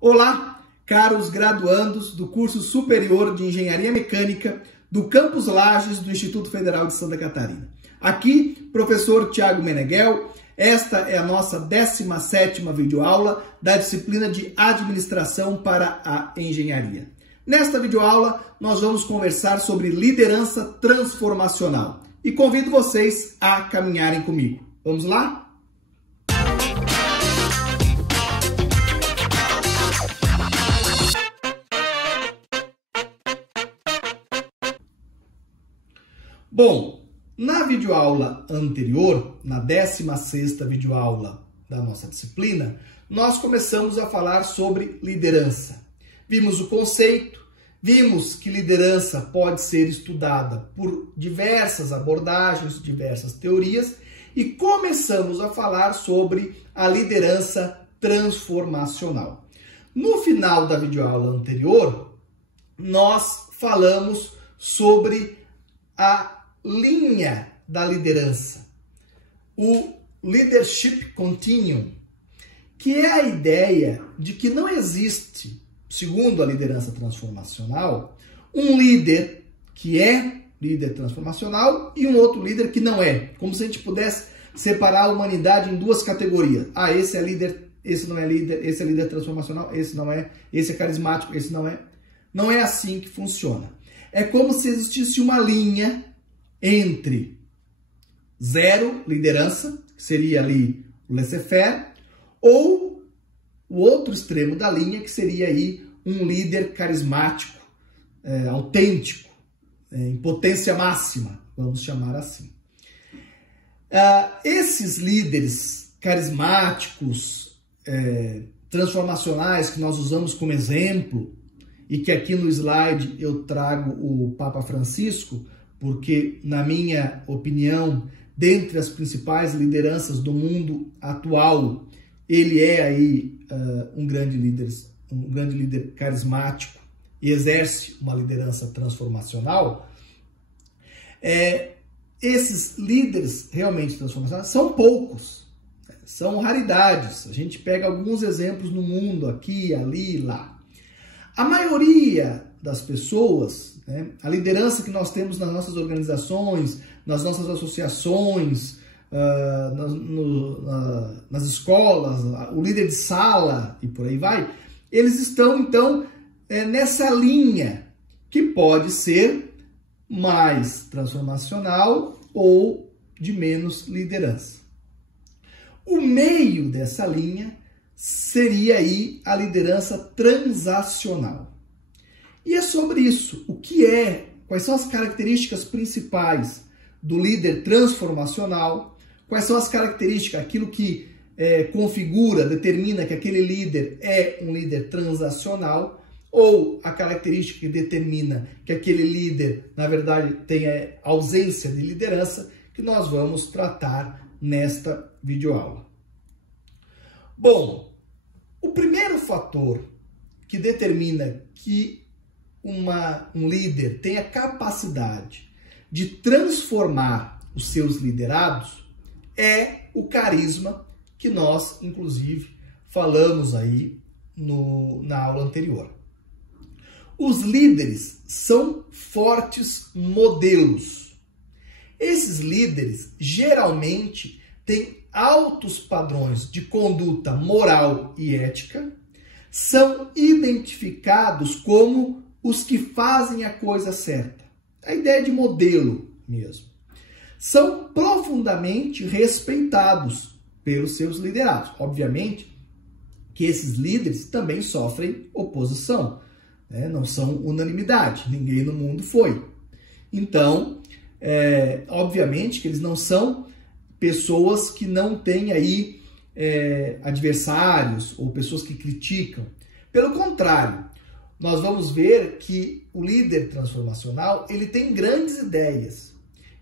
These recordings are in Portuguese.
Olá, caros graduandos do curso superior de Engenharia Mecânica do Campus Lages do Instituto Federal de Santa Catarina. Aqui, professor Thiago Meneghel. Esta é a nossa 17ª videoaula da disciplina de Administração para a Engenharia. Nesta videoaula, nós vamos conversar sobre liderança transformacional e convido vocês a caminharem comigo. Vamos lá? Bom, na videoaula anterior, na 16ª videoaula da nossa disciplina, nós começamos a falar sobre liderança. Vimos o conceito, vimos que liderança pode ser estudada por diversas abordagens, diversas teorias, e começamos a falar sobre a liderança transformacional. No final da videoaula anterior, nós falamos sobre a linha da liderança, o Leadership Continuum, que é a ideia de que não existe, segundo a liderança transformacional, um líder que é líder transformacional e um outro líder que não é. Como se a gente pudesse separar a humanidade em duas categorias. Ah, esse é líder, esse não é líder, esse é líder transformacional, esse não é, esse é carismático, esse não é. Não é assim que funciona. É como se existisse uma linha entre zero, liderança, que seria ali o laissez-faire, ou o outro extremo da linha, que seria aí um líder carismático, autêntico, em potência máxima, vamos chamar assim. Esses líderes carismáticos, transformacionais, que nós usamos como exemplo, e que aqui no slide eu trago o Papa Francisco, porque, na minha opinião, dentre as principais lideranças do mundo atual, ele é aí um grande líder carismático e exerce uma liderança transformacional. Esses líderes realmente transformacionais são poucos, são raridades. A gente pega alguns exemplos no mundo, aqui, ali, lá. A maioria das pessoas, a liderança que nós temos nas nossas organizações, nas nossas associações, nas escolas, o líder de sala e por aí vai, eles estão então nessa linha que pode ser mais transformacional ou de menos liderança. O meio dessa linha seria aí a liderança transacional. E é sobre isso, quais são as características principais do líder transformacional, quais são as características, aquilo que configura, determina que aquele líder é um líder transacional, ou a característica que determina que aquele líder, na verdade, tem ausência de liderança, que nós vamos tratar nesta videoaula. Bom, o primeiro fator que determina que um líder tem a capacidade de transformar os seus liderados é o carisma, que nós, inclusive, falamos aí na aula anterior. Os líderes são fortes modelos. Esses líderes geralmente têm altos padrões de conduta moral e ética, são identificados como os que fazem a coisa certa. A ideia de modelo mesmo. São profundamente respeitados pelos seus liderados. Obviamente que esses líderes também sofrem oposição, não são unanimidade, ninguém no mundo foi. Então, obviamente que eles não são pessoas que não têm aí adversários ou pessoas que criticam. Pelo contrário, nós vamos ver que o líder transformacional, ele tem grandes ideias.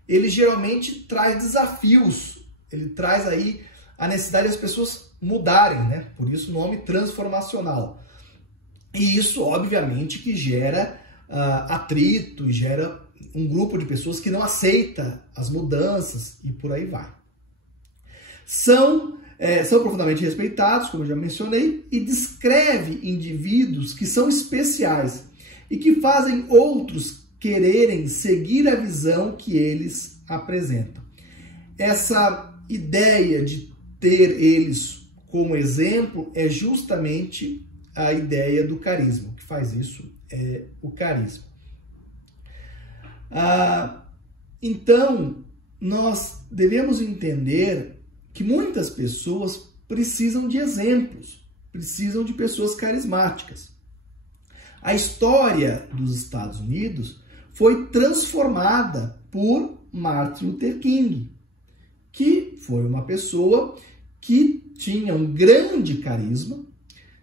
Ele geralmente traz desafios, ele traz aí a necessidade das pessoas mudarem, Por isso o nome transformacional. E isso, obviamente, que gera atrito, gera um grupo de pessoas que não aceita as mudanças e por aí vai. São são profundamente respeitados, como eu já mencionei, e descreve indivíduos que são especiais e que fazem outros quererem seguir a visão que eles apresentam. Essa ideia de ter eles como exemplo é justamente a ideia do carisma. O que faz isso é o carisma. Então, nós devemos entender que muitas pessoas precisam de exemplos, precisam de pessoas carismáticas. A história dos Estados Unidos foi transformada por Martin Luther King, que foi uma pessoa que tinha um grande carisma,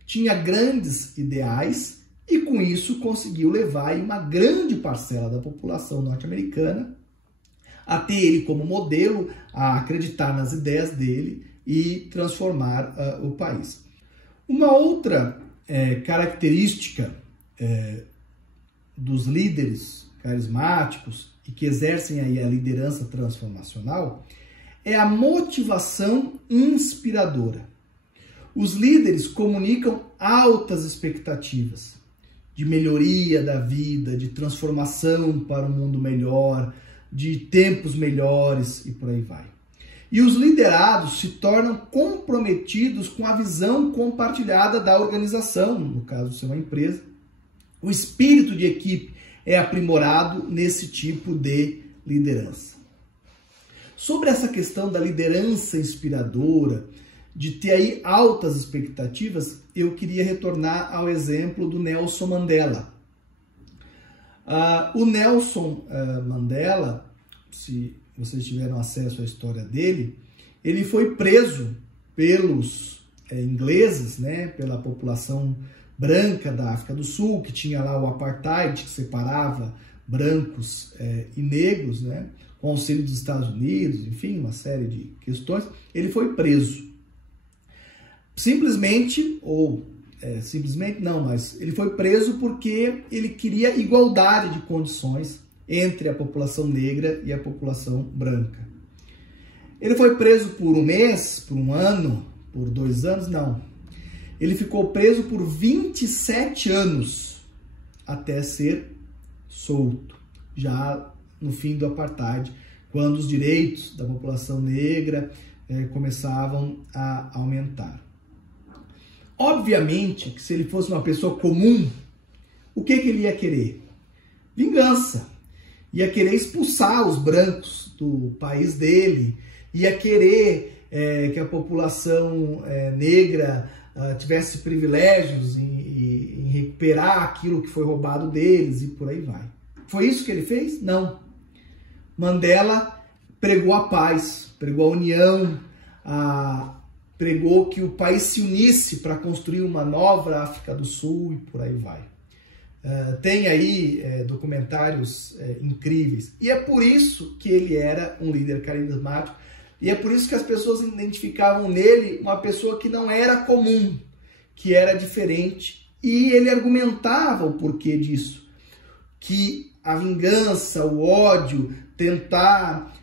tinha grandes ideais e com isso conseguiu levar uma grande parcela da população norte-americana a ter ele como modelo, a acreditar nas ideias dele e transformar o país. Uma outra característica dos líderes carismáticos e que exercem aí a liderança transformacional é a motivação inspiradora. Os líderes comunicam altas expectativas de melhoria da vida, de transformação para um mundo melhor, de tempos melhores e por aí vai. E os liderados se tornam comprometidos com a visão compartilhada da organização, no caso de ser uma empresa. O espírito de equipe é aprimorado nesse tipo de liderança. Sobre essa questão da liderança inspiradora, de ter aí altas expectativas, eu queria retornar ao exemplo do Nelson Mandela. O Nelson Mandela, se vocês tiveram acesso à história dele, ele foi preso pelos ingleses, né, pela população branca da África do Sul, que tinha lá o apartheid, que separava brancos e negros, né, com auxílio dos Estados Unidos, enfim, uma série de questões. Ele foi preso. Simplesmente não, mas ele foi preso porque ele queria igualdade de condições entre a população negra e a população branca. Ele foi preso por um mês, por um ano, por 2 anos? Não. Ele ficou preso por 27 anos até ser solto, já no fim do apartheid, quando os direitos da população negra começavam a aumentar. Obviamente que se ele fosse uma pessoa comum, o que ele ia querer? Vingança. Ia querer expulsar os brancos do país dele, ia querer que a população negra tivesse privilégios em recuperar aquilo que foi roubado deles e por aí vai. Foi isso que ele fez? Não. Mandela pregou a paz, pregou a união, pregou que o país se unisse para construir uma nova África do Sul e por aí vai. Tem aí documentários incríveis. E é por isso que ele era um líder carismático. E é por isso que as pessoas identificavam nele uma pessoa que não era comum, que era diferente. E ele argumentava o porquê disso. Que a vingança, o ódio, tentar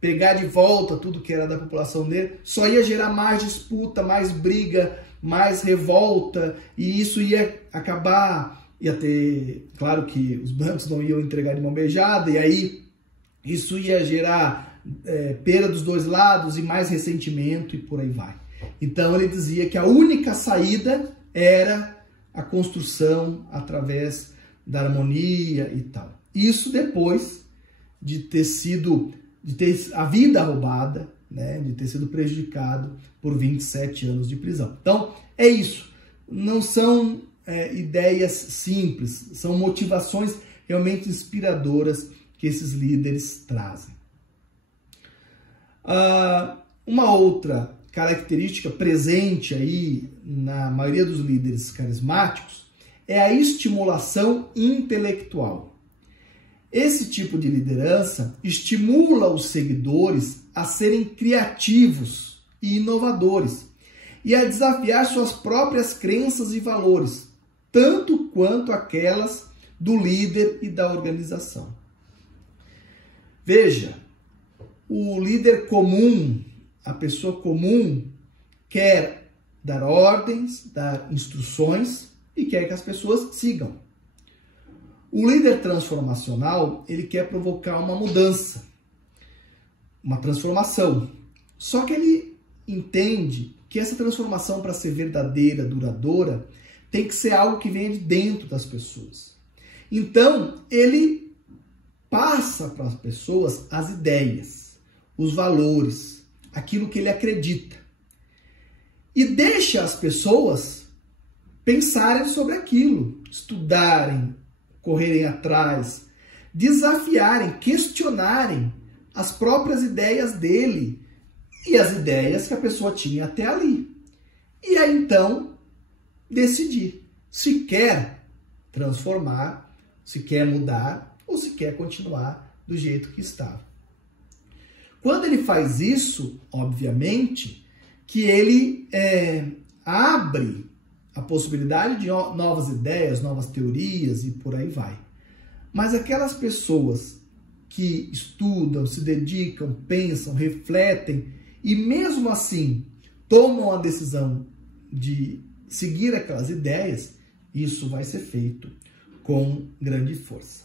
pegar de volta tudo que era da população negra, só ia gerar mais disputa, mais briga, mais revolta, e isso ia acabar, ia ter, claro que os brancos não iam entregar de mão beijada, e aí isso ia gerar perda dos dois lados e mais ressentimento e por aí vai. Então ele dizia que a única saída era a construção através da harmonia e tal. Isso depois de ter a vida roubada, né, de ter sido prejudicado por 27 anos de prisão. Então, é isso. Não são ideias simples, são motivações realmente inspiradoras que esses líderes trazem. Uma outra característica presente aí na maioria dos líderes carismáticos é a estimulação intelectual. Esse tipo de liderança estimula os seguidores a serem criativos e inovadores e a desafiar suas próprias crenças e valores, tanto quanto aquelas do líder e da organização. Veja, o líder comum, a pessoa comum quer dar ordens, dar instruções e quer que as pessoas sigam. O líder transformacional, ele quer provocar uma mudança, uma transformação. Só que ele entende que essa transformação, para ser verdadeira, duradoura, tem que ser algo que venha de dentro das pessoas. Então, ele passa para as pessoas as ideias, os valores, aquilo que ele acredita. E deixa as pessoas pensarem sobre aquilo, estudarem, correrem atrás, desafiarem, questionarem as próprias ideias dele e as ideias que a pessoa tinha até ali. E aí então decidir se quer transformar, se quer mudar ou se quer continuar do jeito que estava. Quando ele faz isso, obviamente, que ele abre a possibilidade de novas ideias, novas teorias e por aí vai. Mas aquelas pessoas que estudam, se dedicam, pensam, refletem e mesmo assim tomam a decisão de seguir aquelas ideias, isso vai ser feito com grande força.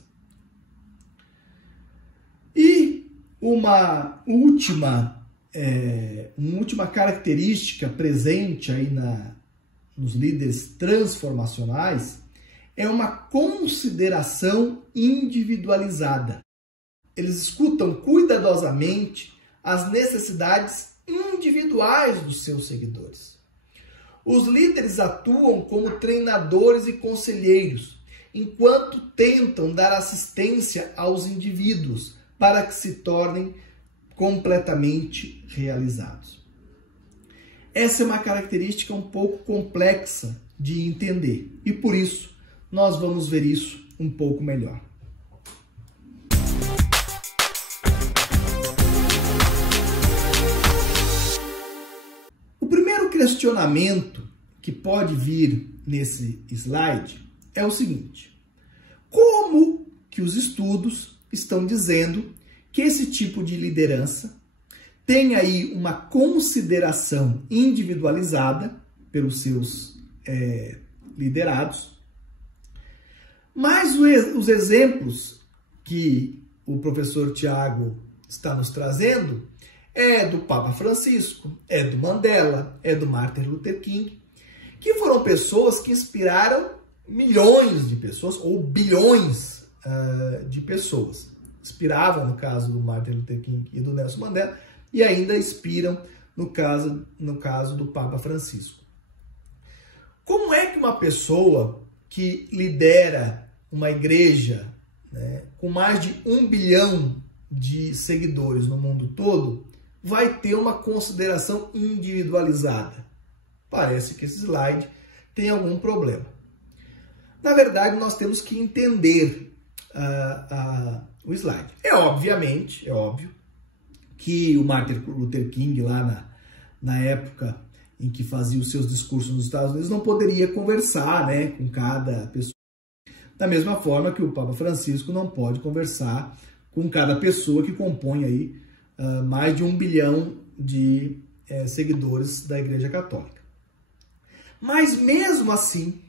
E uma última característica presente aí nos líderes transformacionais é uma consideração individualizada. Eles escutam cuidadosamente as necessidades individuais dos seus seguidores. Os líderes atuam como treinadores e conselheiros, enquanto tentam dar assistência aos indivíduos para que se tornem completamente realizados. Essa é uma característica um pouco complexa de entender e por isso nós vamos ver isso um pouco melhor. O primeiro questionamento que pode vir nesse slide é o seguinte: como que os estudos estão dizendo que esse tipo de liderança tem aí uma consideração individualizada pelos seus liderados, mas os exemplos que o professor Tiago está nos trazendo é do Papa Francisco, é do Mandela, é do Martin Luther King, que foram pessoas que inspiraram milhões de pessoas ou bilhões de pessoas. Inspiravam no caso do Martin Luther King e do Nelson Mandela e ainda inspiram no caso do Papa Francisco. Como é que uma pessoa que lidera uma igreja, né, com mais de 1 bilhão de seguidores no mundo todo vai ter uma consideração individualizada? Parece que esse slide tem algum problema. Na verdade, nós temos que entender o slide. É óbvio que o Martin Luther King, lá na época em que fazia os seus discursos nos Estados Unidos, não poderia conversar, né, com cada pessoa. Da mesma forma que o Papa Francisco não pode conversar com cada pessoa que compõe aí mais de 1 bilhão de seguidores da Igreja Católica. Mas mesmo assim,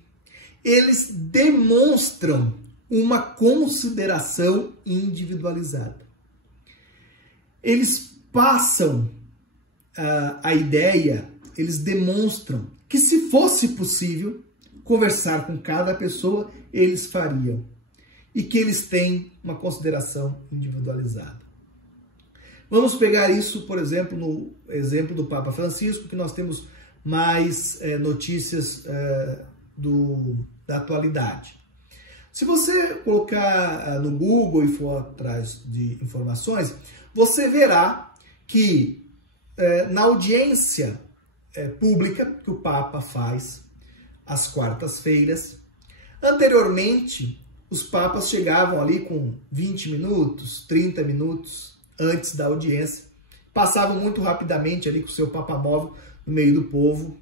eles demonstram uma consideração individualizada. Eles passam a ideia, eles demonstram que se fosse possível conversar com cada pessoa, eles fariam. E que eles têm uma consideração individualizada. Vamos pegar isso, por exemplo, no exemplo do Papa Francisco, que nós temos mais notícias da atualidade. Se você colocar no Google e for atrás de informações, você verá que na audiência pública que o Papa faz às quartas-feiras, anteriormente os papas chegavam ali com 20 minutos, 30 minutos antes da audiência, passavam muito rapidamente ali com o seu papamóvel no meio do povo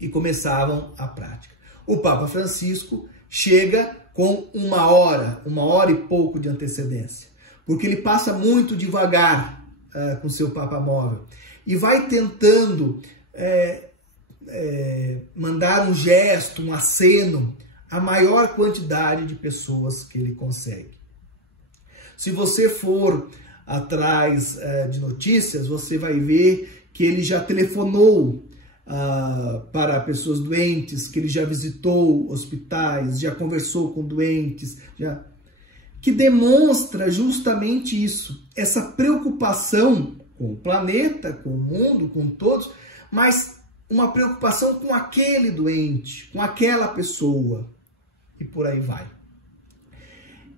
e começavam a prática. O Papa Francisco chega com 1 hora e pouco de antecedência, porque ele passa muito devagar com o seu papamóvel. e vai tentando mandar um gesto, um aceno, a maior quantidade de pessoas que ele consegue. Se você for atrás de notícias, você vai ver que ele já telefonou para pessoas doentes, que ele já visitou hospitais, já conversou com doentes, que demonstra justamente isso, essa preocupação com o planeta, com o mundo, com todos, mas uma preocupação com aquele doente, com aquela pessoa, e por aí vai.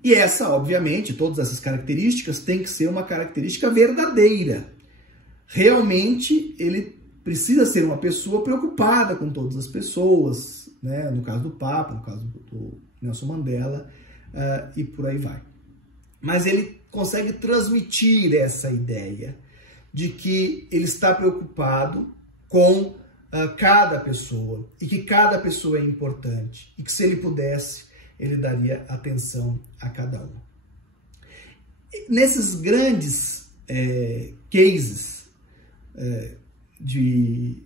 E essa, obviamente, todas essas características têm que ser uma característica verdadeira. Realmente, ele precisa ser uma pessoa preocupada com todas as pessoas, né? No caso do Papa, no caso do Nelson Mandela, e por aí vai. Mas ele consegue transmitir essa ideia de que ele está preocupado com cada pessoa e que cada pessoa é importante e que se ele pudesse, ele daria atenção a cada um. Nesses grandes cases de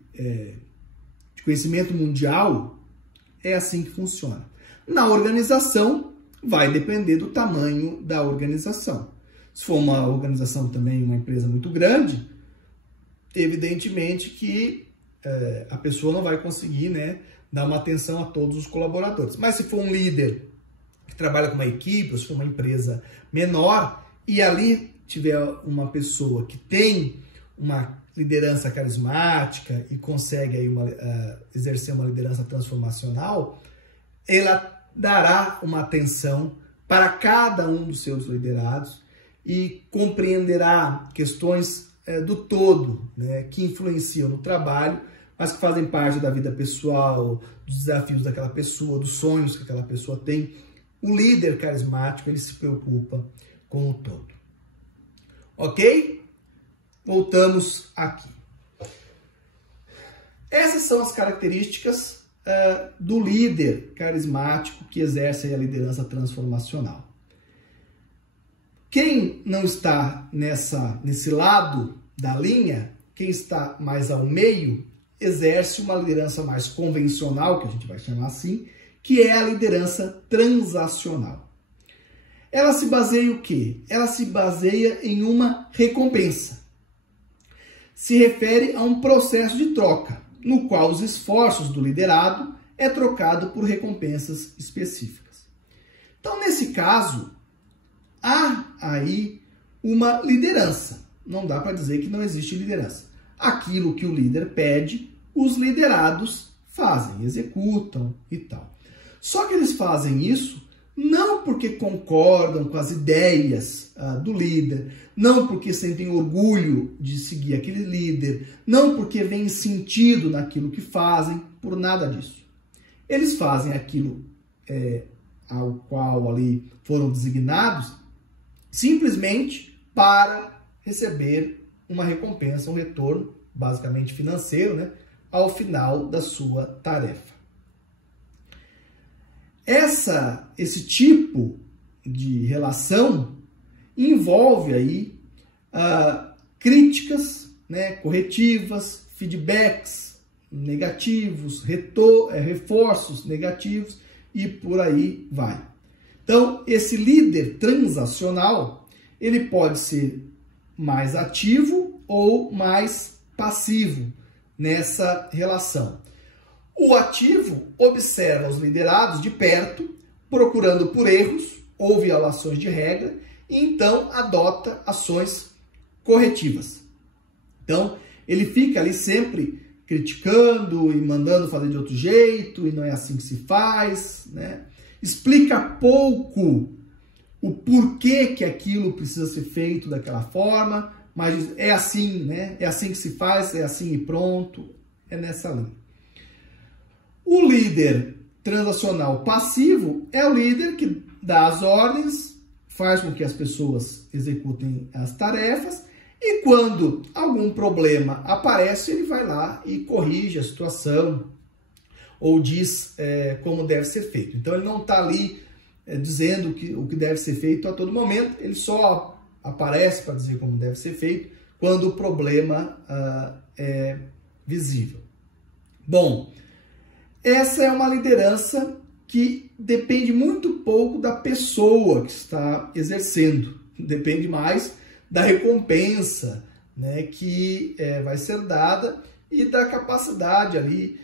conhecimento mundial, é assim que funciona. Na organização, vai depender do tamanho da organização. Se for uma organização também, uma empresa muito grande, evidentemente que a pessoa não vai conseguir, né, dar uma atenção a todos os colaboradores. Mas se for um líder que trabalha com uma equipe, ou se for uma empresa menor, e ali tiver uma pessoa que tem uma liderança carismática e consegue aí exercer uma liderança transformacional, ela dará uma atenção para cada um dos seus liderados e compreenderá questões do todo, né, que influenciam no trabalho, mas que fazem parte da vida pessoal, dos desafios daquela pessoa, dos sonhos que aquela pessoa tem. O líder carismático, ele se preocupa com o todo. Ok? Voltamos aqui. Essas são as características do líder carismático que exerce a liderança transformacional. Quem não está nesse lado da linha, quem está mais ao meio, exerce uma liderança mais convencional, que a gente vai chamar assim, que é a liderança transacional. Ela se baseia em o quê? Ela se baseia em uma recompensa. Se refere a um processo de troca, no qual os esforços do liderado é trocado por recompensas específicas. Então, nesse caso, há aí uma liderança. Não dá para dizer que não existe liderança. Aquilo que o líder pede, os liderados fazem, executam e tal. Só que eles fazem isso não porque concordam com as ideias do líder, não porque sentem orgulho de seguir aquele líder, não porque veem sentido naquilo que fazem, por nada disso. Eles fazem aquilo ao qual ali foram designados simplesmente para receber uma recompensa, um retorno, basicamente financeiro, né, ao final da sua tarefa. Esse tipo de relação envolve aí críticas, né, corretivas, feedbacks negativos, reforços negativos e por aí vai. Então, esse líder transacional, ele pode ser mais ativo ou mais passivo nessa relação. O ativo observa os liderados de perto, procurando por erros ou violações de regra, e então adota ações corretivas. Então, ele fica ali sempre criticando e mandando fazer de outro jeito, e não é assim que se faz, né? Explica pouco o porquê que aquilo precisa ser feito daquela forma, mas é assim, né? É assim que se faz, é assim e pronto, é nessa linha. O líder transacional passivo é o líder que dá as ordens, faz com que as pessoas executem as tarefas e quando algum problema aparece, ele vai lá e corrige a situação ou diz como deve ser feito. Então, ele não está ali dizendo o que deve ser feito a todo momento, ele só aparece para dizer como deve ser feito quando o problema é visível. Bom, essa é uma liderança que depende muito pouco da pessoa que está exercendo, depende mais da recompensa, né, que vai ser dada e da capacidade ali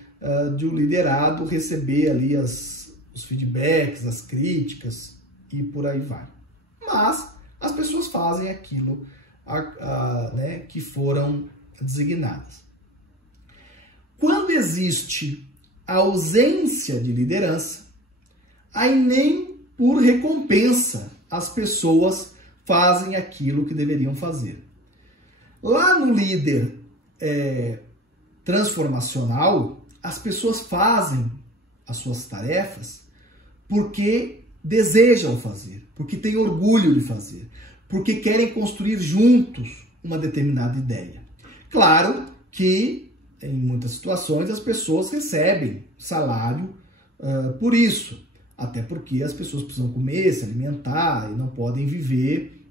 de um liderado receber ali os feedbacks, as críticas e por aí vai. Mas as pessoas fazem aquilo né, que foram designadas. Quando existe a ausência de liderança, aí nem por recompensa as pessoas fazem aquilo que deveriam fazer. Lá no líder transformacional, as pessoas fazem as suas tarefas porque desejam fazer, porque têm orgulho de fazer, porque querem construir juntos uma determinada ideia. Claro que em muitas situações as pessoas recebem salário por isso, até porque as pessoas precisam comer, se alimentar e não podem viver,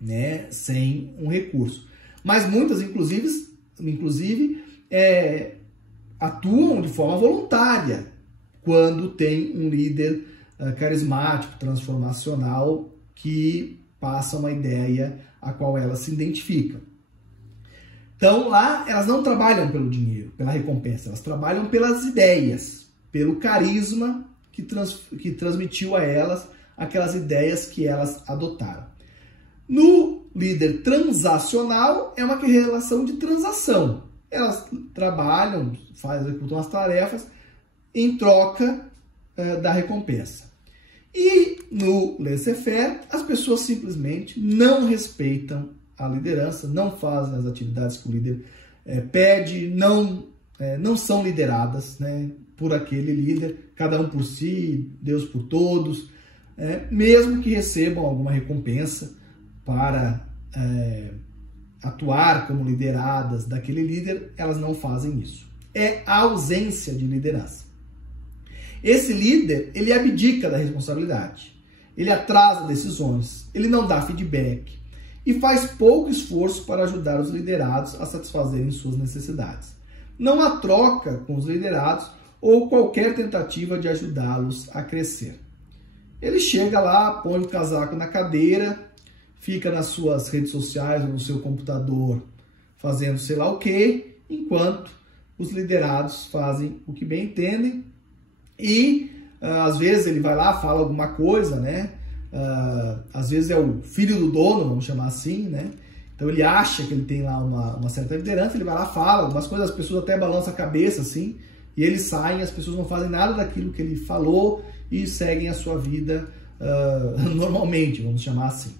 né, sem um recurso. Mas muitas, inclusive atuam de forma voluntária quando tem um líder carismático, transformacional, que passa uma ideia a qual elas se identificam. Então lá elas não trabalham pelo dinheiro, pela recompensa, elas trabalham pelas ideias, pelo carisma que transmitiu a elas aquelas ideias que elas adotaram. No líder transacional é uma relação de transação. Elas trabalham, executam as tarefas em troca da recompensa. E no laissez-faire, as pessoas simplesmente não respeitam a liderança, não fazem as atividades que o líder pede, não são lideradas, né, por aquele líder, cada um por si, Deus por todos, mesmo que recebam alguma recompensa para atuar como lideradas daquele líder, elas não fazem isso. É a ausência de liderança. Esse líder, ele abdica da responsabilidade, ele atrasa decisões, ele não dá feedback e faz pouco esforço para ajudar os liderados a satisfazerem suas necessidades. Não há troca com os liderados ou qualquer tentativa de ajudá-los a crescer. Ele chega lá, põe o casaco na cadeira, fica nas suas redes sociais ou no seu computador fazendo sei lá o que, enquanto os liderados fazem o que bem entendem e às vezes ele vai lá, fala alguma coisa, né? Às vezes é o filho do dono, vamos chamar assim, né? Então ele acha que ele tem lá uma certa liderança, ele vai lá, fala algumas coisas, as pessoas até balançam a cabeça assim, e eles saem, as pessoas não fazem nada daquilo que ele falou e seguem a sua vida normalmente, vamos chamar assim.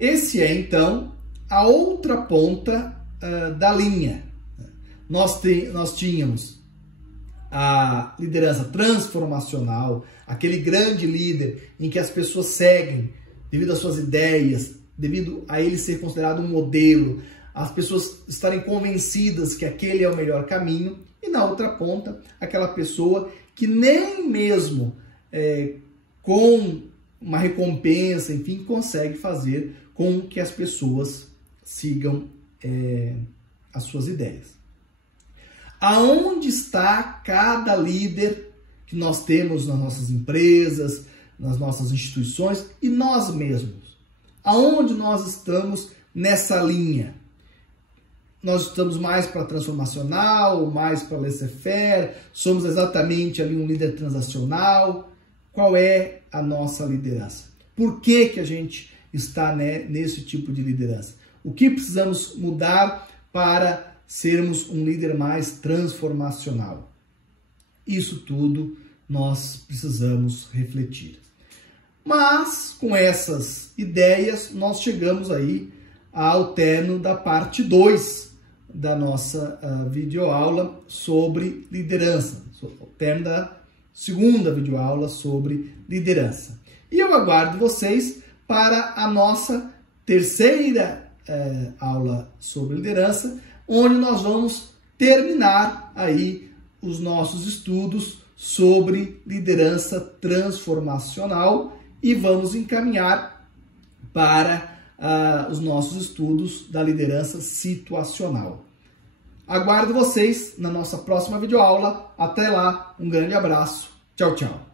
Esse é, então, a outra ponta da linha. Nós tínhamos a liderança transformacional, aquele grande líder em que as pessoas seguem devido às suas ideias, devido a ele ser considerado um modelo, as pessoas estarem convencidas que aquele é o melhor caminho, e na outra ponta, aquela pessoa que nem mesmo com uma recompensa, enfim, consegue fazer com que as pessoas sigam as suas ideias. Aonde está cada líder que nós temos nas nossas empresas, nas nossas instituições e nós mesmos? Aonde nós estamos nessa linha? Nós estamos mais para transformacional, mais para laissez-faire, somos exatamente ali um líder transacional? Qual é a nossa liderança? Por que que a gente está nesse tipo de liderança? O que precisamos mudar para sermos um líder mais transformacional? Isso tudo nós precisamos refletir. Mas, com essas ideias, nós chegamos aí ao término da parte 2 da nossa videoaula sobre liderança, o término da segunda videoaula sobre liderança. E eu aguardo vocês para a nossa terceira aula sobre liderança, onde nós vamos terminar aí os nossos estudos sobre liderança transformacional e vamos encaminhar para os nossos estudos da liderança situacional. Aguardo vocês na nossa próxima videoaula. Até lá, um grande abraço. Tchau, tchau.